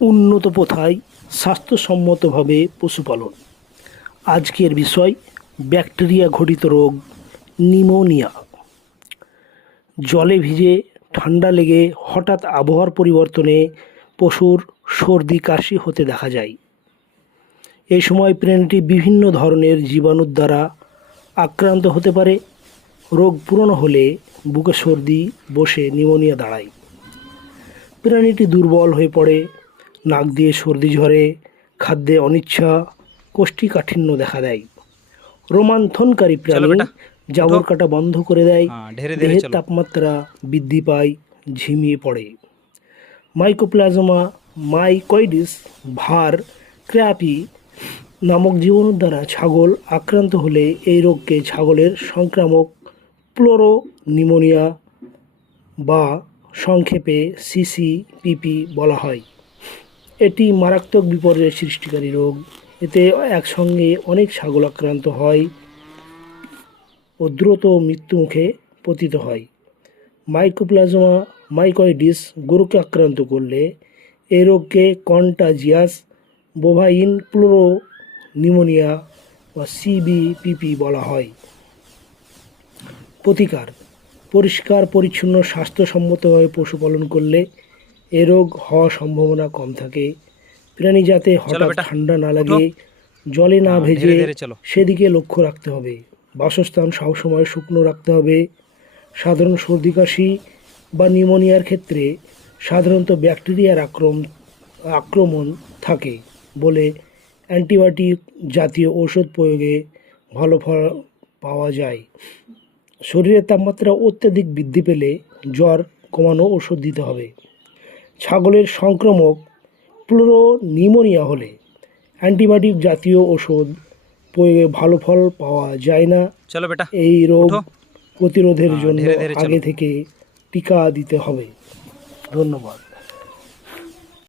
উন্নত প্রথায় স্বাস্থ্যসম্মতভাবে পশুপালন। আজকের বিষয় ব্যাকটেরিয়া ঘটিত রোগ নিউমোনিয়া। জলে ভিজে ঠান্ডা লেগে হঠাৎ আবহাওয়ার পরিবর্তনে পশুর সর্দি কাশি হতে দেখা যায়। এই সময় প্রাণীটি বিভিন্ন ধরনের জীবাণুর দ্বারা আক্রান্ত হতে পারে। রোগ পুরনো হলে বুকে সর্দি বসে নিউমোনিয়া দাঁড়ায়। প্রাণীটি দুর্বল হয়ে পড়ে, নাক দিয়ে সর্দি ঝরে, খাদ্যে অনিচ্ছা, কোষ্ঠীকাঠিন্য দেখা দেয়। রোমান্থনকারী প্রাণী জাবর কাটা বন্ধ করে দেয়, দেহের তাপমাত্রা বৃদ্ধি পায়, ঝিমিয়ে পড়ে। মাইকোপ্লাজমা মাইকয়েডিস ভার ক্র্যাপি নামক জীবাণুর দ্বারা ছাগল আক্রান্ত হলে এই রোগকে ছাগলের সংক্রামক প্লুরো নিউমোনিয়া বা সংক্ষেপে সিসিপিপি বলা হয়। এটি মারাত্মক বিপর্যয় সৃষ্টিকারী রোগ। এতে একসঙ্গে অনেক ছাগল আক্রান্ত হয় ও দ্রুত মৃত্যুমুখে পতিত হয়। মাইকোপ্লাজমা মাইকয়েডিস গরুকে আক্রান্ত করলে এই রোগকে কন্টাজিয়াস বোভাইন প্লুরো নিউমোনিয়া বা সিবিপিপি বলা হয়। প্রতিকার: পরিষ্কার পরিচ্ছন্ন স্বাস্থ্যসম্মতভাবে পশুপালন করলে এ রোগ হওয়ার সম্ভাবনা কম থাকে। প্রাণী যাতে হঠাৎ ঠান্ডা না লাগে, জলে না ভেজে সেদিকে লক্ষ্য রাখতে হবে। বাসস্থান সবসময় শুকনো রাখতে হবে। সাধারণ সর্দি কাশি বা নিউমোনিয়ার ক্ষেত্রে সাধারণত ব্যাকটেরিয়ার আক্রমণ থাকে বলে অ্যান্টিবায়োটিক জাতীয় ঔষধ প্রয়োগে ভালো ফল পাওয়া যায়। শরীরের তাপমাত্রা অত্যাধিক বৃদ্ধি পেলে জ্বর কমানো ওষুধ দিতে হবে। ছাগলের সংক্রামক প্লুরো নিউমোনিয়া হলে অ্যান্টিবায়োটিক জাতীয় ওষুধ প্রয়োগে ভালো ফল পাওয়া যায় না। এই রোগ প্রতিরোধের জন্য আগে থেকে টিকা দিতে হবে। ধন্যবাদ।